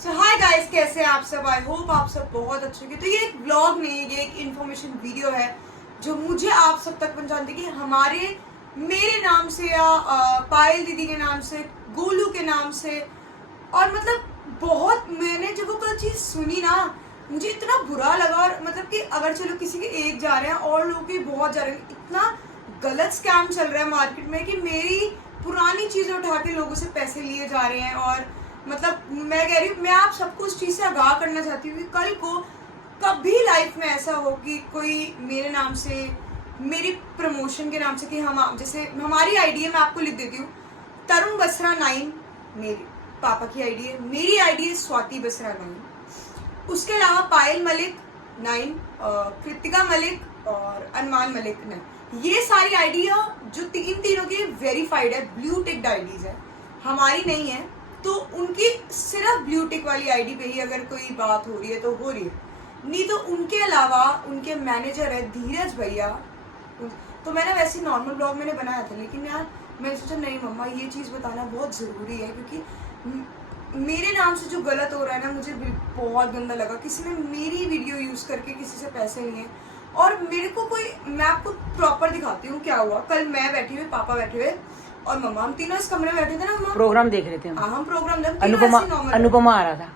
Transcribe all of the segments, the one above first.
सो hi guys, कैसे हैं आप सब? आई होप आप सब बहुत अच्छे होंगे। तो ये एक व्लॉग नहीं, ये एक इन्फॉर्मेशन वीडियो है जो मुझे आप सब तक पहुंचाती कि हमारे मेरे नाम से या पायल दीदी के नाम से, गोलू के नाम से, और मतलब बहुत मैंने जब वो कल चीज़ सुनी ना, मुझे इतना बुरा लगा। और मतलब कि अगर चलो किसी के एक जा रहे हैं और लोग भी बहुत जा रहे हैं, इतना गलत स्कैम चल रहा है मार्केट में कि मेरी पुरानी चीज़ें उठा के लोगों से पैसे लिए जा रहे हैं। और मतलब मैं कह रही हूँ, मैं आप सबको उस चीज़ से आगाह करना चाहती हूँ कि कल को कभी लाइफ में ऐसा हो कि कोई मेरे नाम से, मेरी प्रमोशन के नाम से, कि हम जैसे हमारी आईडी है, मैं आपको लिख देती हूँ, तरुण बसरा 9 मेरी पापा की आईडी है, मेरी आईडी है स्वाति बसरा 9, उसके अलावा पायल मलिक 9, कृतिका मलिक और अनमान मलिक 9। ये सारी आईडी जो तीनों की वेरीफाइड है, ब्लू टिक्ड आईडीज है, हमारी नहीं है। तो उनकी सिर्फ ब्लू टिक वाली आईडी पे ही अगर कोई बात हो रही है तो हो रही है, नहीं तो उनके अलावा उनके मैनेजर है धीरज भैया। तो मैंने वैसे नॉर्मल ब्लॉग मैंने बनाया था, लेकिन यार मैंने सोचा नहीं मम्मा, ये चीज़ बताना बहुत ज़रूरी है, क्योंकि मेरे नाम से जो गलत हो रहा है ना, मुझे बहुत गंदा लगा। किसी ने मेरी वीडियो यूज़ करके किसी से पैसे लिए, और मेरे को कोई, मैं आपको प्रॉपर दिखाती हूँ क्या हुआ। कल मैं बैठी हुई, पापा बैठे हुए और मम्मा, हम तीनों इस कमरे में बैठे थे ना। मम्मा प्रोग्राम देख रहे थे हम प्रोग्राम देख, अनुपमा आ रहा था।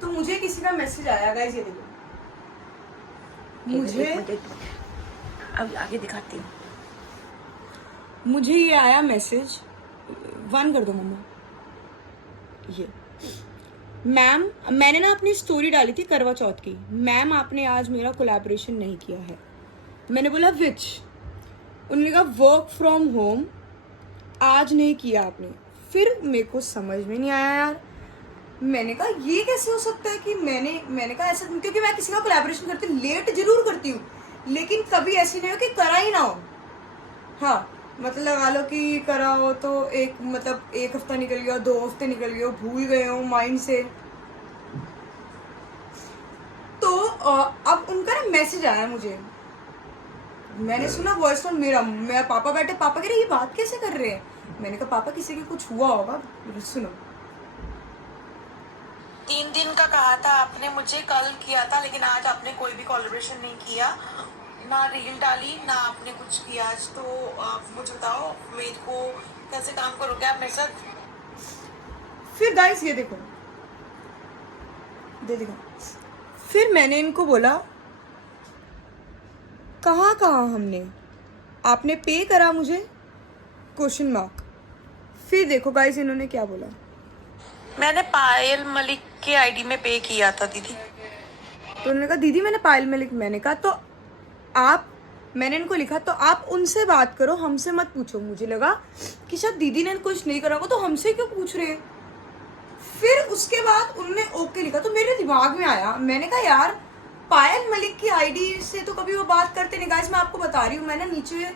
तो मुझे किसी का मैसेज आया, गाइस ये देखो, मुझे अब आगे दिखाती हूँ। मुझे ये आया मैसेज, 1 कर दो मम्मा। ये मैम, मैंने ना अपनी स्टोरी डाली थी करवा चौथ की, मैम आपने आज मेरा कोलैबोरेशन नहीं किया है। मैंने बोला विच, उन्होंने कहा वर्क फ्रॉम होम, आज नहीं किया आपने। फिर मेरे को समझ में नहीं आया यार, मैंने कहा ये कैसे हो सकता है कि मैंने कहा ऐसा, क्योंकि मैं किसी का कोलैबोरेशन करती लेट जरूर करती हूँ, लेकिन कभी ऐसी नहीं हो कि करा ही ना हो। हाँ मतलब लगा लो कि करा हो तो एक हफ्ता निकल गया, 2 हफ्ते निकल गए, भूल गए हो माइंड से। तो अब उनका ना मैसेज आया मुझे, मैंने सुना वॉइस नोट मेरा पापा बैठे, पापा कह रहे ये बात कैसे कर रहे हैं। मैंने कहा पापा किसी के कुछ हुआ होगा, सुनो। 3 दिन का कहा था आपने मुझे, कल किया था, लेकिन आज आपने कोई भी कोलैबोरेशन नहीं किया, ना रील डाली, ना आपने कुछ किया आज। तो आप मुझे बताओ, मेरे को कैसे काम करोगे आप मेरे साथ? फिर गाइस ये देखो, देखो, फिर मैंने इनको बोला कहाँ हमने, आपने पे करा मुझे, क्वेश्चन मार्क। फिर देखो गाइस इन्होंने क्या बोला, मैंने पायल मलिक के आईडी में पे किया था दीदी। तो उन्होंने कहा दीदी मैंने पायल मलिक, मैंने कहा तो आप, मैंने इनको लिखा तो आप उनसे बात करो, हमसे मत पूछो। मुझे लगा कि शायद दीदी ने कुछ नहीं करा होगा तो हमसे क्यों पूछ रहे हैं। फिर उसके बाद उन्होंने ओके लिखा, तो मेरे दिमाग में आया, मैंने कहा यार पायल मलिक की आईडी से तो कभी वो बात करते नहीं। गाइस मैं आपको बता रही हूँ, मैंने नीचे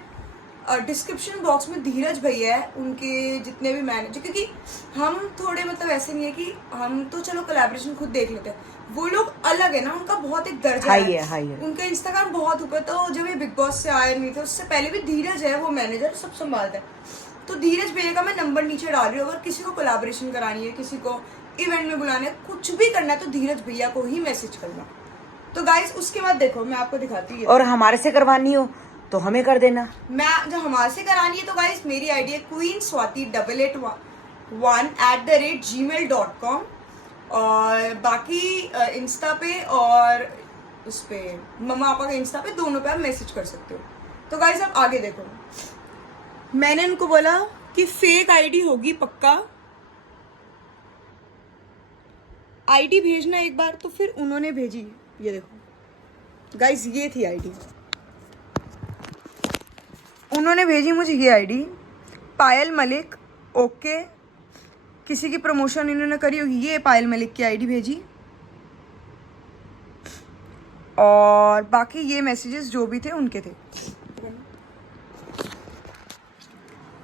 डिस्क्रिप्शन बॉक्स में धीरज भैया है, उनके जितने भी मैनेजर, क्योंकि हम थोड़े मतलब ऐसे नहीं है कि हम तो चलो कोलैबोरेशन खुद देख लेते हैं, वो लोग अलग है ना, उनका बहुत एक दर्जा हाई है, उनका इंस्टाग्राम बहुत ऊपर। तो जब ये बिग बॉस से आए नहीं थे, उससे पहले भी धीरज है, वो मैनेजर सब संभालता है। तो धीरज भैया का मैं नंबर नीचे डाल रही हूँ, अगर किसी को कोलैबोरेशन करानी है, किसी को इवेंट में बुलाना है, कुछ भी करना है, तो धीरज भैया को ही मैसेज करना। तो गाइस उसके बाद देखो मैं आपको दिखाती हूँ, और हमारे से करवानी हो तो हमें कर देना। मैं जो हमारे से करानी है, तो गाइस मेरी आईडी है queenswati881@gmail.com, और बाकी इंस्टा पे और उस पे मम्मा पापा के इंस्टा पे, दोनों पे आप मैसेज कर सकते हो। तो गाइस आप आगे देखो, मैंने उनको बोला कि फेक आईडी होगी पक्का, आईडी भेजना एक बार। तो फिर उन्होंने भेजी, ये देखो गाइस, ये थी आईडी, उन्होंने भेजी मुझे ये आईडी, पायल मलिक ओके, किसी की प्रमोशन इन्होंने करी होगी, ये पायल मलिक की आईडी भेजी, और बाकी ये मैसेजेस जो भी थे उनके थे।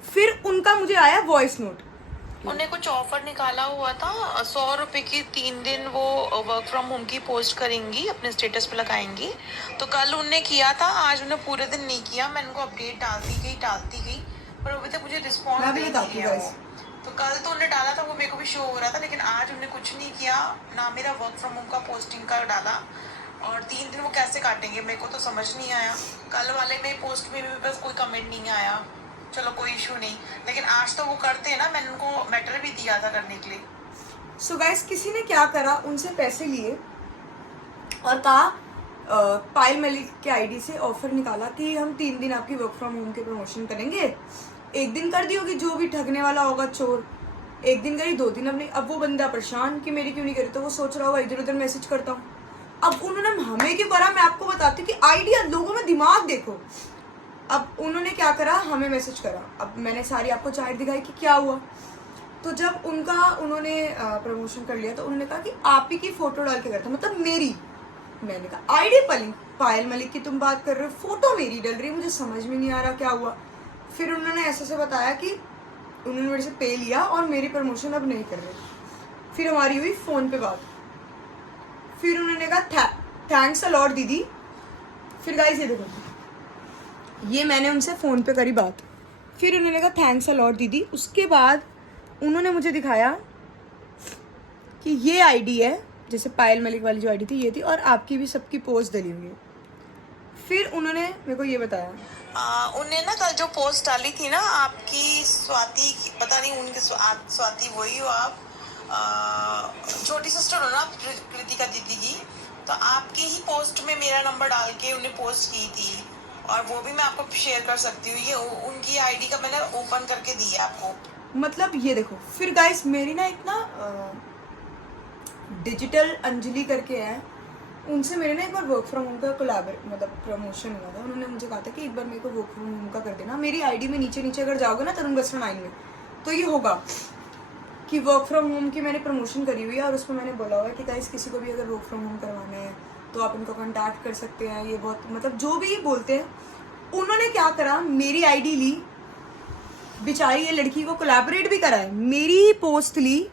फिर उनका मुझे आया वॉइस नोट, उन्हें कुछ ऑफर निकाला हुआ था, 100 रुपए की 3 दिन वो वर्क फ्रॉम होम की पोस्ट करेंगी, अपने स्टेटस पे लगाएंगी। तो कल उनने किया था, आज उन्हें पूरे दिन नहीं किया। मैं उनको अपडेट डालती गई, पर अभी तक मुझे रिस्पॉन्स नहीं दिया। तो कल तो उन्हें डाला था, वो मेरे को भी शो हो रहा था, लेकिन आज उन्हें कुछ नहीं किया। ना मेरा वर्क फ्रॉम होम का पोस्टिंग का डाला, और 3 दिन वो कैसे काटेंगे मेरे को तो समझ नहीं आया। कल वाले में पोस्ट में भी बस कोई कमेंट नहीं आया, चलो कोई इशू नहीं, लेकिन आज तो वो करते हैं ना, मैंने उनको मैटर भी दिया था करने के लिए। सो गाइस, किसी ने क्या करा, उनसे पैसे लिए और कहा पायल मलिक के आईडी से ऑफर निकाला कि हम 3 दिन आपकी वर्क फ्रॉम होम के प्रमोशन करेंगे। एक दिन कर दी होगी जो भी ठगने वाला होगा चोर, एक दिन करी, 2 दिन हमने। अब वो बंदा परेशान कि मेरी क्यों नहीं करी, तो वो सोच रहा होगा इधर उधर मैसेज करता हूँ। अब उन्होंने हमें क्यों करा, मैं आपको बताती हूँ कि आइडिया, लोगों में दिमाग देखो। अब उन्होंने क्या करा, हमें मैसेज करा। अब मैंने सारी आपको चार्ट दिखाई कि क्या हुआ। तो जब उन्होंने प्रमोशन कर लिया तो उन्होंने कहा कि आप ही की फोटो डाल के करता, मतलब मेरी। मैंने कहा आईडी पायल मलिक की तुम बात कर रहे हो, फोटो मेरी डल रही है, मुझे समझ में नहीं आ रहा क्या हुआ। फिर उन्होंने ऐसे बताया कि उन्होंने मेरे से पे लिया और मेरी प्रमोशन अब नहीं कर रहे। फिर हमारी हुई फोन पे बात। फिर उन्होंने कहा थैंक्स अ लॉट दीदी। फिर गाइस ये देखो, ये मैंने उनसे फ़ोन पे करी बात। फिर उन्होंने कहा थैंक्स अ लॉट दीदी। उसके बाद उन्होंने मुझे दिखाया कि ये आईडी है, जैसे पायल मलिक वाली जो आईडी थी ये थी, और आपकी भी सबकी पोस्ट डली हुई है। फिर उन्होंने मेरे को ये बताया, उन्हें ना कल जो पोस्ट डाली थी ना आपकी स्वाति की, पता नहीं उनके स्वाति वही हो आप, छोटी सिस्टर हो ना कृतिका दीदी की, तो आपकी ही पोस्ट में मेरा नंबर डाल के उन्हें पोस्ट की थी, और वो भी मैं आपको शेयर कर सकती हूँ। ये उनकी आईडी का मैंने ओपन करके दी है आपको। मतलब ये देखो। फिर गाइस मेरी ना एक ना डिजिटल अंजलि करके है, उनसे मेरे ना एक बार वर्क फ्रॉम होम का मतलब प्रमोशन हुआ था। उन्होंने मुझे कहा था कि एक बार मेरे को वर्क फ्रॉम होम का कर देना। मेरी आईडी में नीचे नीचे अगर जाओगे ना तरुण बसरा 9 में, तो ये होगा कि वर्क फ्रॉम होम की मैंने प्रमोशन करी हुई है, और उसमें मैंने बोला हुआ है कि गाइस किसी को भी अगर वर्क फ्रॉम होम करवाना है तो आप इनको कॉन्टैक्ट कर सकते हैं। ये बहुत मतलब जो भी बोलते हैं। उन्होंने क्या करा, मेरी आईडी ली, बेचारी ये लड़की को कोलैबोरेट भी करा है, मेरी पोस्ट ली,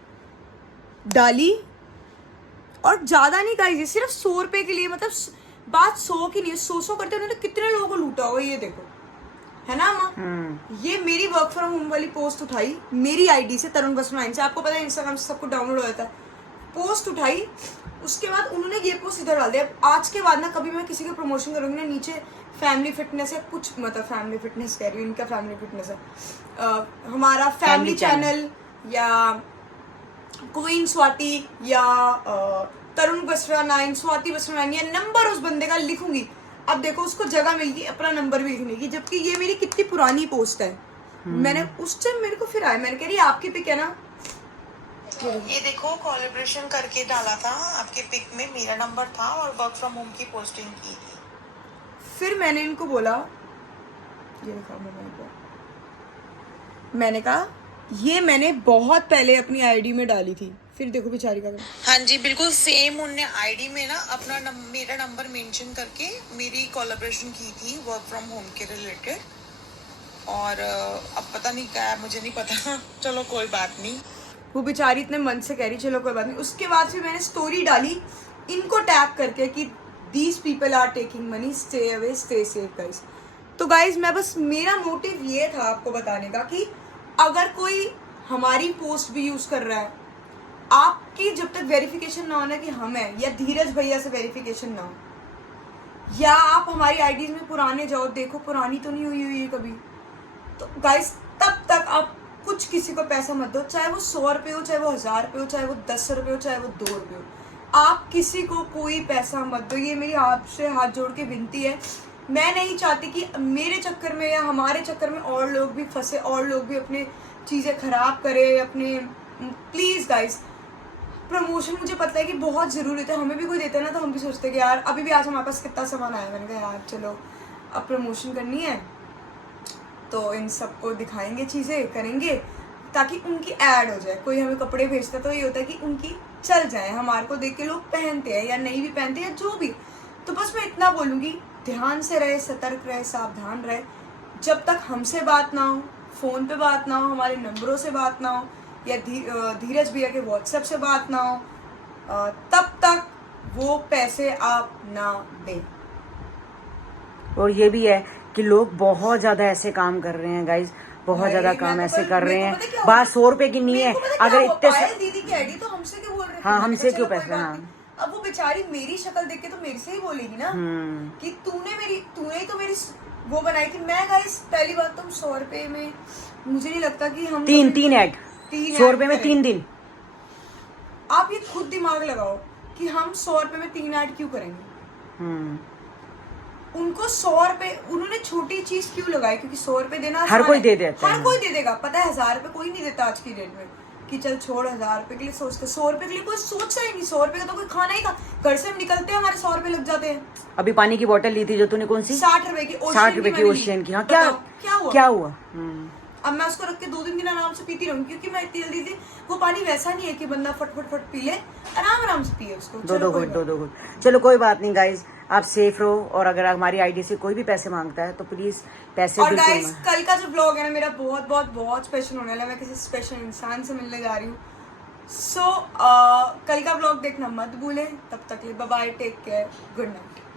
डाली, और ज़्यादा नहीं गाइस, ये सिर्फ 100 रुपये के लिए, मतलब बात 100 की नहीं है, 100 करते उन्होंने कितने लोगों को लूटा होगा ये देखो, है ना माँ। ये मेरी वर्क फ्रॉम होम वाली पोस्ट उठाई मेरी आईडी से, तरुण बसरा 9 से, आपको पता है इंस्टाग्राम से सब कुछ डाउनलोड हो जाता है। पोस्ट उठाई, उसके बाद उन्होंने ये पोस्ट इधर डाल दिया। आज के बाद ना कभी मैं किसी का प्रमोशन करूँगी ना, नीचे फैमिली फिटनेस है कुछ, मतलब फैमिली फिटनेस कह रही हूँ, इनका फैमिली फिटनेस है, हमारा फैमिली चैनल या क्वीन स्वाति या तरुण बसरा 9, स्वाति बसरा 9 या नंबर उस बंदे का लिखूंगी। अब देखो उसको जगह मिल गई अपना नंबर भी लिखने की, जबकि ये मेरी कितनी पुरानी पोस्ट है। मैंने उस टाइम मेरे को फिर आया, मैंने कह रही आपकी पिक है ना, ये देखो कोलैबोरेशन करके डाला था, आपके पिक में मेरा नंबर था और वर्क फ्रॉम होम की पोस्टिंग की थी। फिर मैंने इनको बोला, ये देखा मोबाइल पर, मैंने कहा ये मैंने बहुत पहले अपनी आईडी में डाली थी। फिर देखो बेचारी का, हाँ जी बिल्कुल सेम, उनने आईडी में ना अपना मेरा नंबर मेंशन करके मेरी कोलैबोरेशन की थी वर्क फ्रॉम होम के रिलेटेड, और अब पता नहीं क्या है, मुझे नहीं पता। चलो कोई बात नहीं, वो बेचारी इतने मन से कह रही चलो कोई बात नहीं। उसके बाद फिर मैंने स्टोरी डाली इनको टैग करके कि these people are taking money, stay away, stay safe guys. तो गाइस मैं बस, मेरा मोटिव ये था आपको बताने का कि अगर कोई हमारी पोस्ट भी यूज कर रहा है, आपकी जब तक वेरिफिकेशन ना होना कि हम हैं, या धीरज भैया से वेरिफिकेशन ना हो, या आप हमारी आईडीज में पुराने जाओ, देखो पुरानी तो नहीं हुई है कभी, तो गाइस तब तक आप कुछ किसी को पैसा मत दो, चाहे वो 100 रुपये हो, चाहे वो 1000 रुपये हो, चाहे वो 10 रुपये हो, चाहे वो 2 रुपये हो, आप किसी को कोई पैसा मत दो। ये मेरी आपसे हाथ जोड़ के विनती है। मैं नहीं चाहती कि मेरे चक्कर में या हमारे चक्कर में और लोग भी फंसे, और लोग भी अपने चीज़ें खराब करें अपने। प्लीज़ गाइस, प्रमोशन मुझे पता है कि बहुत ज़रूरी है, हमें भी कोई देता है ना तो हम भी सोचते हैं कि यार अभी भी आज हमारे पास कितना सामान आया, मैंने कहा यार चलो अब प्रमोशन करनी है तो इन सबको दिखाएंगे, चीज़ें करेंगे ताकि उनकी ऐड हो जाए। कोई हमें कपड़े भेजता तो ये होता है कि उनकी चल जाए, हमारे को देख के लोग पहनते हैं या नहीं भी पहनते या जो भी। तो बस मैं इतना बोलूँगी, ध्यान से रहे, सतर्क रहे, सावधान रहे। जब तक हमसे बात ना हो, फ़ोन पे बात ना हो, हमारे नंबरों से बात ना हो, या धीरज भैया के व्हाट्सएप से बात ना हो, तब तक वो पैसे आप ना दें। और ये भी है कि लोग बहुत ज़्यादा ऐसे काम कर रहे हैं गाइज, बहुत ज्यादा भाई, काम मैं तो ऐसे कल- कर रहे मेरे को हैं। पता क्या बात हुआ? 100 रुपए की नहीं मेरे है। को पता क्या अगर हुआ? इतने पायल दीदी की आईडी तो हमसे क्यों बोल रहे थे? हाँ, मैंने हमसे कहा, क्यों चलो कोई पैसे, बात हाँ। नहीं। अब वो बेचारी मेरी शक्ल देख के तो मेरे से ही बोलेगी ना कि तूने ही तो मेरी वो बनाई थी। मैं गाइस पहली बात तुम 100 रुपए में, मुझे नहीं लगता कि हम तीन कभी- तीन ऐड, तीन 100 रुपए ऐड में करें। 3 दिन। आप ये खुद दिमाग लगाओ कि हम 100 रुपए में 3 ऐड क्यों करेंगे? हम्म, उनको 100 रुपए, उन्होंने छोटी चीज क्यों लगाई? क्योंकि 100 रुपए देना हर आसान कोई है। दे देता है, हर हाँ। कोई दे देगा। पता है 1000 रुपए कोई नहीं देता आज की डेट में, कि चल छोड़ 1000 रुपए के लिए सोचते। 100 रुपए के लिए कोई सोचता ही नहीं। 100 रुपए का तो कोई खाना ही था। घर से हम निकलते हैं, हमारे 100 रुपए लग जाते हैं। अभी पानी की बोतल ली थी जो तूने, कौन सी? 60 रुपए की 60 रुपए की मैंने ली। ओशियन की। हाँ, क्या बताओ, क्या हुआ? क्या हुआ? अब मैं उसको रख के 2-3 दिन आराम से पीती रहूंगी, क्योंकि मैं इतनी जल्दी से, वो पानी वैसा नहीं है कि बंदा फट फट फट पी ले, आराम आराम से पिए उसको। दो चलो कोई घुट, बात दो घुट। चलो कोई बात नहीं गाइज, आप सेफ रहो। और अगर हमारी आईडी से कोई भी पैसे मांगता है तो प्लीज पैसे और बिल्कुल गाइस, कल का जो व्लॉग है ना मेरा बहुत बहुत बहुत स्पेशल होने वाला है। मैं किसी स्पेशल इंसान से मिलने जा रही हूँ। सो कल का व्लॉग देखना मत भूलें। तब तक के लिए bye bye, take care, good night.